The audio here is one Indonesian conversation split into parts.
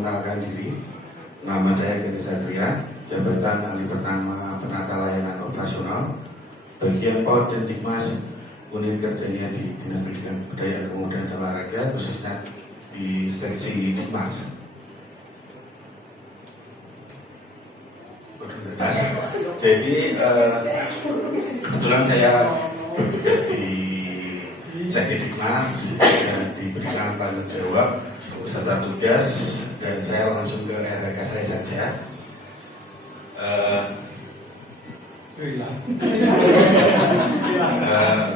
mengenalkan diri. Nama saya Gede Satria, jabatan ahli pertama penata layanan operasional, bagian PAUD dan Dikmas, unit kerjanya di Dinas Pendidikan Kebudayaan Pemuda dan Olahraga, khususnya di seksi Dikmas. Jadi kebetulan saya bertugas di seksi Dikmas dan diberikan tanggung jawab beserta tugas, dan saya langsung ke RK saya saja.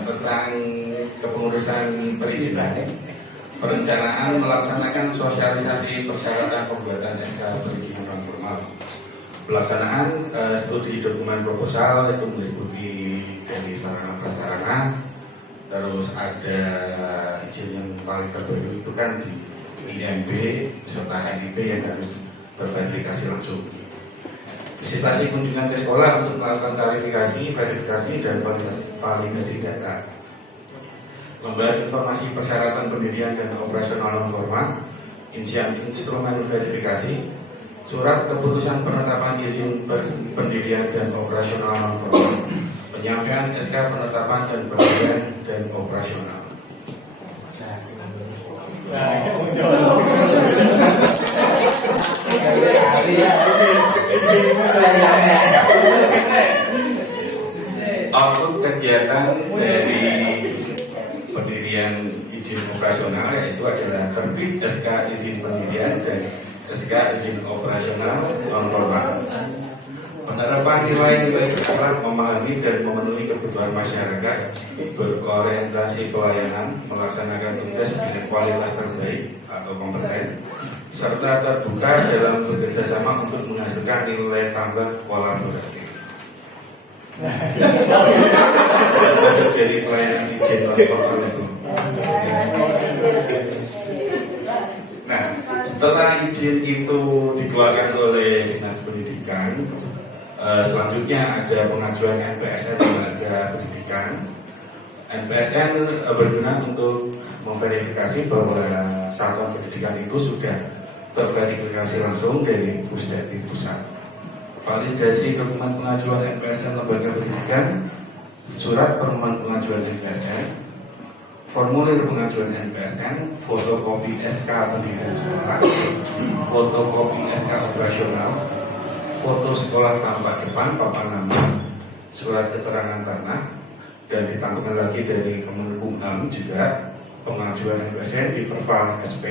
Tentang kepengurusan perizinan, perencanaan melaksanakan sosialisasi persyaratan pembuatan SK perizinan non formal. Pelaksanaan studi dokumen proposal itu meliputi dari sarana prasarana, terus ada izin yang paling terbaru itu kan di IMB serta NIB yang harus berverifikasi langsung. Visitasi kunjungan ke sekolah untuk melakukan verifikasi dan validasi data. Lembaga informasi persyaratan pendirian dan operasional non formal, instrumen verifikasi, surat keputusan penetapan izin pendirian dan operasional non formal, penyampaian SK penetapan dan pendirian dan operasional. Untuk kegiatan dari pendirian izin operasional yaitu adalah terbit SK izin pendirian dan SK izin operasional non formal. Penerapan nilai-nilai sekolah memahami dan memenuhi kebutuhan masyarakat, berorientasi pelayanan, melaksanakan tugas dengan kualitas terbaik atau kompeten, serta terbuka dalam bekerjasama untuk menghasilkan nilai tambah kolaboratif. Jadi pelayanan izin non formal itu. Nah, setelah izin itu dikeluarkan oleh Dinas Pendidikan, selanjutnya ada pengajuan NPSN Lembaga Pendidikan. NPSN berguna untuk memverifikasi bahwa satuan pendidikan itu sudah terverifikasi langsung dari Pusdati Pusat. Validasi dokumen pengajuan NPSN Lembaga Pendidikan, surat permohonan pengajuan NPSN, formulir pengajuan NPSN, fotokopi SK pendidikan sekolah, fotokopi SK operasional, foto sekolah tampak depan, papan nama, surat keterangan tanah, dan ditambahkan lagi dari Kemenkumham juga pengajuan NPSN di Verval SP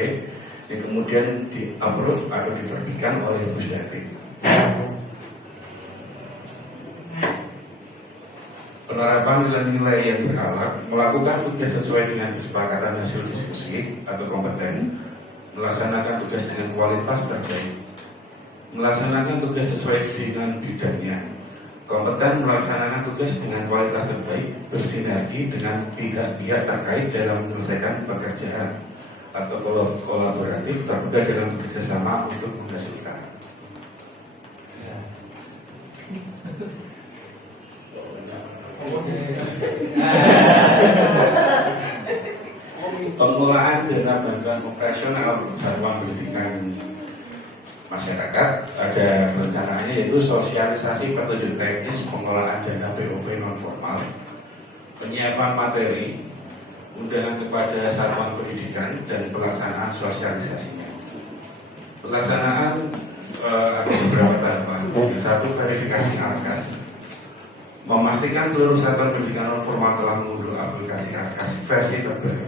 yang kemudian di-upload atau diterbitkan oleh Pusdati. Penerapan nilai-nilai yang berkala, melakukan tugas sesuai dengan kesepakatan hasil diskusi atau kompeten, melaksanakan tugas dengan kualitas terbaik, melaksanakan tugas sesuai dengan bidangnya, kompeten melaksanakan tugas dengan kualitas terbaik, bersinergi dengan pihak-pihak terkait dalam menyelesaikan pekerjaan atau kolaboratif, terbuka dalam bekerjasama untuk menghasilkan. Pengelolaan dana bantuan operasional satuan pendidikan masyarakat ada perencanaannya, yaitu sosialisasi petunjuk teknis pengelolaan dana BOP non formal, penyiapan materi, undangan kepada satuan pendidikan, dan pelaksanaan sosialisasinya. Pelaksanaan ada beberapa tahapan. Yang satu, verifikasi ARKAS, memastikan seluruh satuan pendidikan non formal telah mengunduh aplikasi ARKAS versi terbaru,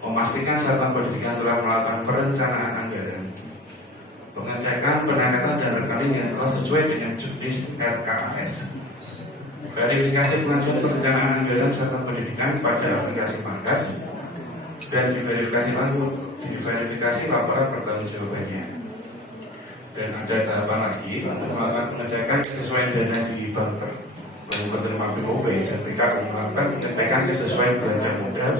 memastikan satuan pendidikan telah melakukan perencanaan anggaran, pengecekan penangkatan dan rekening yang telah sesuai dengan juknis RKAS, verifikasi pengajuan perencanaan anggaran satuan pendidikan pada aplikasi Pangkas, dan diverifikasi laporan pertanggungjawabannya. Dan ada tahapan lagi, melakukan pengecekan kesesuaian dana di banker penerima BOP dan PKU, melakukan pengecekan kesesuaian belanja modal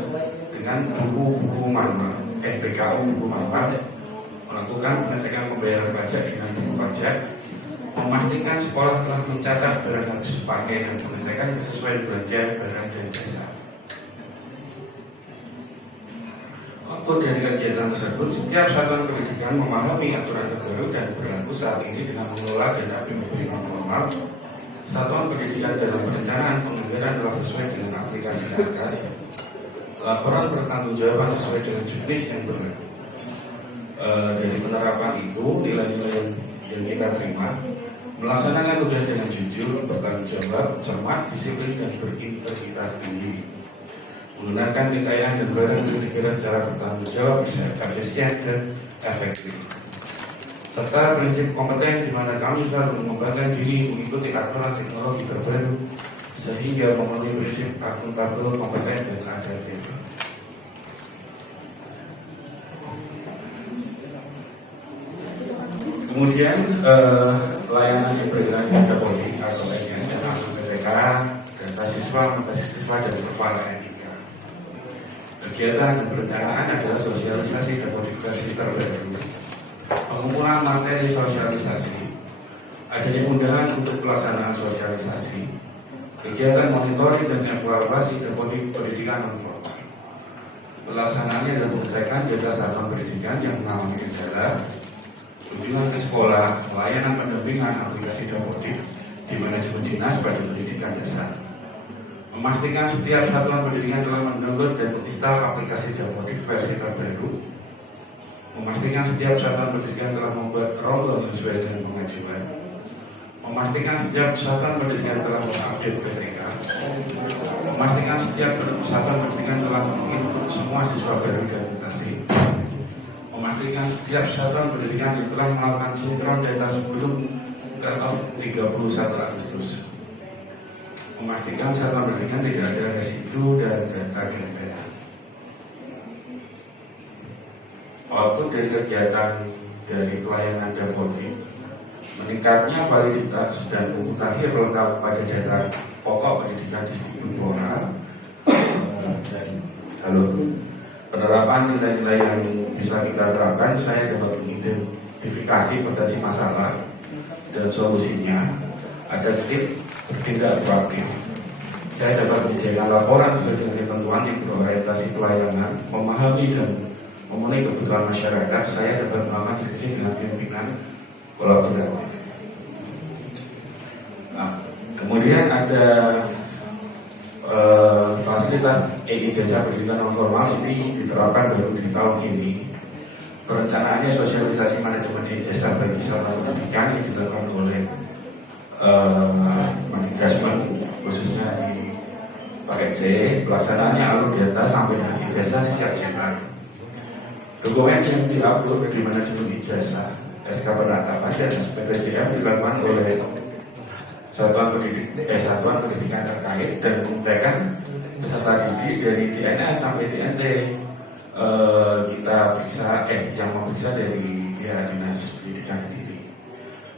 dengan buku-buku manfaat, PKU buku manfaat, melakukan pengecekan pembayaran pajak dengan buku pajak, memastikan sekolah telah mencatat barang habis pakai dan pengecekan kesesuaian belanja barang dan jasa. Output dari kegiatan tersebut, setiap satuan pendidikan memahami aturan terbaru dan berlaku saat ini dengan mengelola dana BOP non formal. Satuan pendidikan dalam perencanaan penganggaran telah sesuai dengan aplikasi atas. Laporan pertanggungjawaban sesuai dengan jenis yang berlaku. Dari penerapan itu, nilai-nilai yang kita terima melaksanakan tugas dengan jujur, bertanggung jawab, cermat, disiplin, dan berintegritas tinggi. Menggunakan kekayaan dan barang yang dikira secara bertanggung jawab, bisa efisien dan efektif. Serta prinsip kompeten di mana kami selalu mengembangkan diri mengikuti aturan teknologi terbaru sehingga memenuhi prinsip akuntabel, kompeten, dan adaptif. Kemudian layanan diberikan kepada polisi atau SN dan PPK, data siswa, siswa dan kepala NIK. Kegiatan dan perencanaan adalah sosialisasi dan modifikasi terbaru, pengumpulan materi sosialisasi, adanya undangan untuk pelaksanaan sosialisasi, kegiatan monitoring dan evaluasi dan pendidikan non formal. Pelaksanaannya adalah pengecekan jasa satuan pendidikan yang mengalami kendala, kunjungan ke sekolah, layanan pendampingan aplikasi Dapodik di manajemen dinas pada pendidikan dasar. Memastikan setiap satuan pendidikan telah mendownload dan menginstal aplikasi Dapodik versi terbaru. Memastikan setiap satuan pendidikan telah membuat ronde sesuai dengan pengajuan. Memastikan setiap satuan pendidikan telah mengupdate PTK. Memastikan setiap satuan pendidikan telah menginput semua siswa baru dan mutasi. Memastikan setiap satuan pendidikan yang telah melakukan sinkron data sebelum cut-off 31 Agustus. Memastikan satuan pendidikan tidak ada residu dan data GPA. Output dari kegiatan dari pelayanan Dapodik, meningkatnya validitas dan mutakhir lengkap pada data pokok pendidikan distribusional dan lalu penerapan nilai-nilai yang bisa kita terapkan. Saya dapat mengidentifikasi potensi masalah dan solusinya. Ada tip bertindak proaktif. Saya dapat menyediakan laporan sesuai dengan ketentuan yang berorientasi pelayanan, memahami dan memenuhi kebutuhan masyarakat. Saya dapat melakukan diskusi dengan pimpinan kolaboratif. Nah, kemudian ada fasilitas e-ijazah pendidikan non formal ini diterapkan baru di tahun ini. Perencanaannya sosialisasi manajemen ijazah bagi satuan pendidikan yang dilakukan oleh manajemen khususnya di paket C. Pelaksanaannya alur data sampai dengan ijazah siap cetak. Dokumen yang diupload di manajemen ijazah, SK penetapan dan SPTJM dilakukan oleh satuan pendidikan terkait dan menggunakan peserta didik dari DNS sampai DNT. Kita bisa yang memeriksa dari dinas pendidikan sendiri.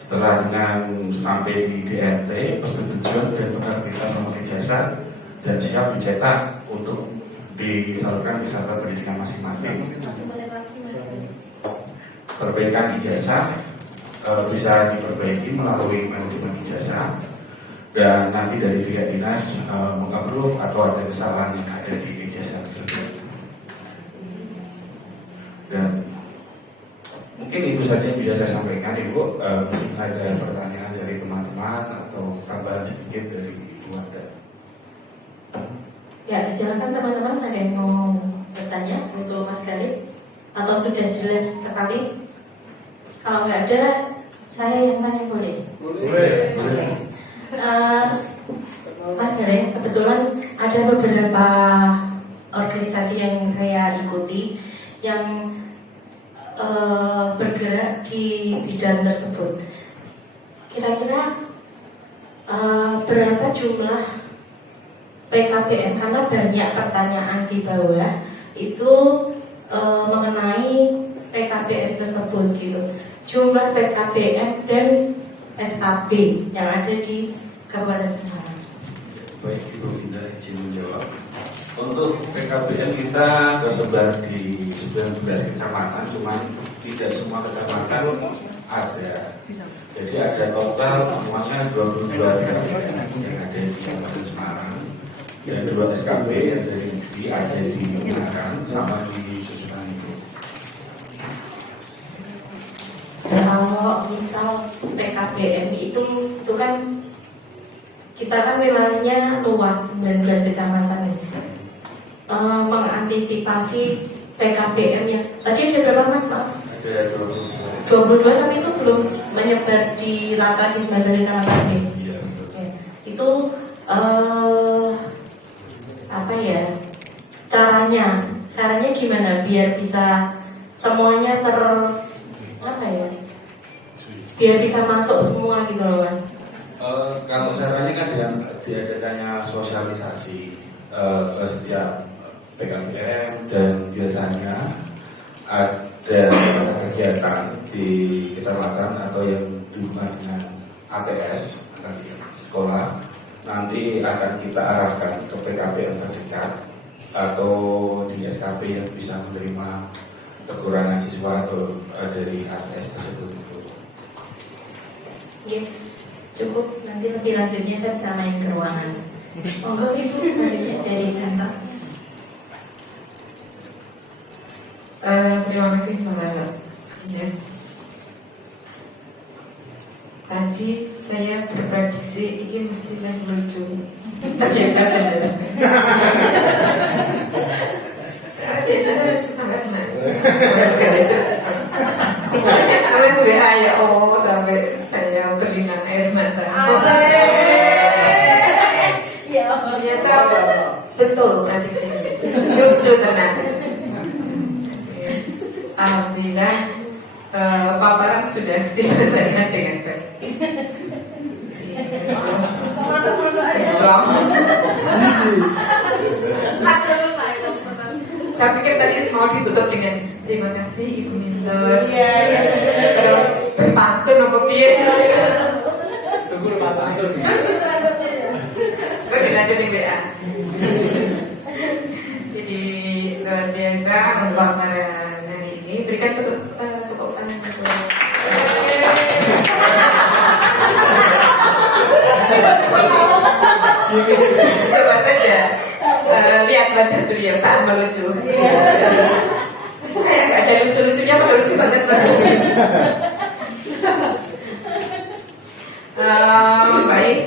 Setelah dengan sampai di DNT, persetujuan dan penerbitan nomor ijazah dan siap dicetak untuk disalurkan ke satuan pendidikan masing-masing. Perbaikan ijazah bisa diperbaiki melalui manajemen ijazah dan nanti dari pihak dinas mengapprove atau ada kesalahan yang ada di ijazah tersebut. Dan mungkin itu saja yang bisa saya sampaikan, Ibu. Ada pertanyaan dari teman-teman atau tambahan sedikit dari Ibu ada? Ya, silakan teman-teman, ada yang mau bertanya untuk Mas Galip atau sudah jelas sekali? Kalau nggak ada, saya yang tanya boleh? Boleh. Oke. Mas Galip, kebetulan ada beberapa organisasi yang saya ikuti yang bergerak di bidang tersebut. Kira-kira berapa jumlah PKBM, karena banyak pertanyaan di bawah itu mengenai PKBM tersebut gitu. Jumlah PKBM dan SKB yang ada di Kabupaten Semarang. Baik, Ibu Binda izin menjawab. Untuk PKBM kita tersebar di 19 kecamatan, cuma tidak semua kecamatan ada. Jadi ada total semuanya 22 PKBM yang ada di Kabupaten Semarang. Dan 2 SKB yang dari negeri ada di Ungaran sama di Susunan. Kalau misal PKBM itu kan kita kan wilayahnya luas 19 kecamatan ini. Mengantisipasi PKBM yang tadi ada berapa Mas Pak? Ada 22 tapi itu belum menyebar di rata di 19 kecamatan ini. Iya. Itu apa ya? Caranya gimana biar bisa semuanya apa ya? Biar bisa masuk semua gitu loh Mas. Kalau caranya kan dengan diadakannya sosialisasi ke setiap PKBM dan biasanya ada kegiatan di kecamatan atau yang dihubungkan dengan ATS sekolah, nanti akan kita arahkan ke PKBM terdekat atau di SKP yang bisa menerima kekurangan siswa atau dari ATS tersebut. Ya, cukup. Nanti lebih lanjutnya saya bisa main ke ruangan. Monggo Ibu lanjutnya dari Janta. Terima kasih Mbak. Ya. Tadi saya berprediksi ini mesti saya lucu. Ternyata benar. Sangat mas. Saya sudah ya sampai saya berlinang air mata. Ya, Ternyata betul prediksi lucu tenang. Alhamdulillah paparan sudah diselesaikan dengan baik. Saya pikir tadi mau ditutup dengan terima kasih Ibu Minister. Terus berpantun apa piye? Tunggu pantun. Gue dilanjut di WA. Jadi luar biasa paparan hari ini. Berikan tepuk tangan untuk coba saja lihat wajah beliau saat melucu. Saya nggak ada lucu-lucunya, malah lucu banget. Baik,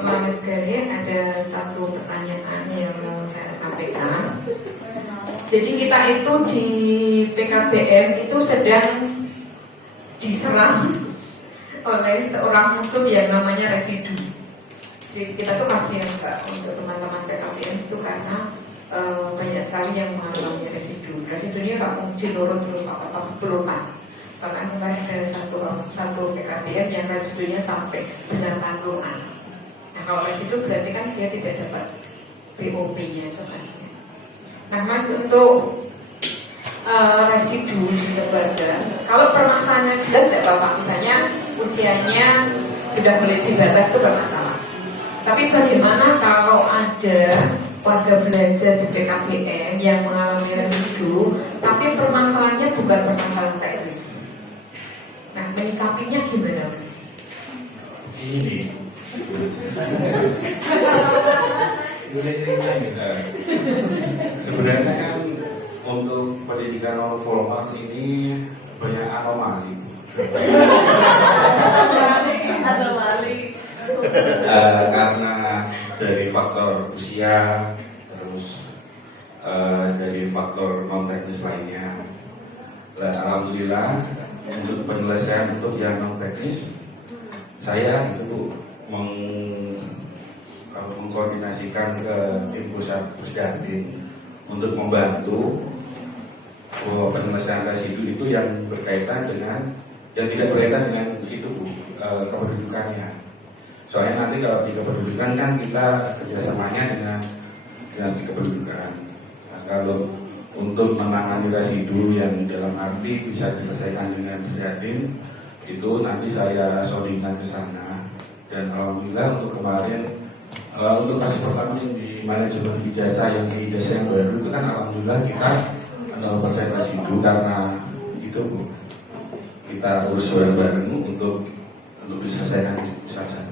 Mama sekalian, ada satu pertanyaan yang mau saya sampaikan. Jadi kita itu di PKBM itu sedang diserang oleh seorang musuh yang namanya residu. Jadi kita tuh kasihan Kak untuk teman-teman PKBM itu karena banyak sekali yang mengalami residu. Residunya nggak mungkin turun terus apa pelukan. Bahkan kemarin ada satu PKBM yang residunya sampai 80-an. Nah kalau residu berarti kan dia tidak dapat BOP-nya itu Masnya. Nah Mas untuk residu di lembaga, kalau permasalahannya jelas ya Bapak, misalnya usianya sudah melebihi batas itu gak masalah. Tapi bagaimana kalau ada warga belajar di PKBM yang mengalami residu, tapi permasalahannya bukan permasalahan teknis. Nah, menyikapinya gimana, Mas? Ini sebenarnya kan untuk pendidikan non formal ini banyak anomali. Karena dari faktor usia, terus dari faktor non teknis lainnya. Alhamdulillah untuk penyelesaian untuk yang non teknis, saya itu mengkoordinasikan ke tim pusat Pusdatin untuk membantu penyelesaian residu itu yang berkaitan dengan yang tidak berkaitan dengan itu kependudukannya. Soalnya nanti kalau di kependudukan kan kita kerjasamanya dengan kependudukan. Nah, kalau untuk menangani residu yang dalam arti bisa diselesaikan dengan Pusdatin itu nanti saya soundingkan ke sana. Dan alhamdulillah untuk kemarin untuk kasus pertama di manajemen ijazah yang baru itu kan alhamdulillah kita 0% residu karena itu Bu, kita urus bareng-bareng untuk diselesaikan di sana.